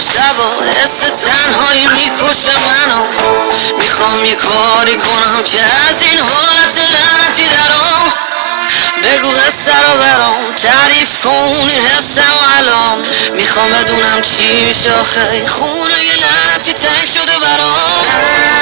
شبا حس تنهایی میکشه منو. میخوام یه کاری کنم که از این حالت لعنتی درام. بگو قصه رو برام تعریف کن این حسم الان. میخوام بدونم چی میشه آخه این خونه یه لعنتی تنگ شده برام.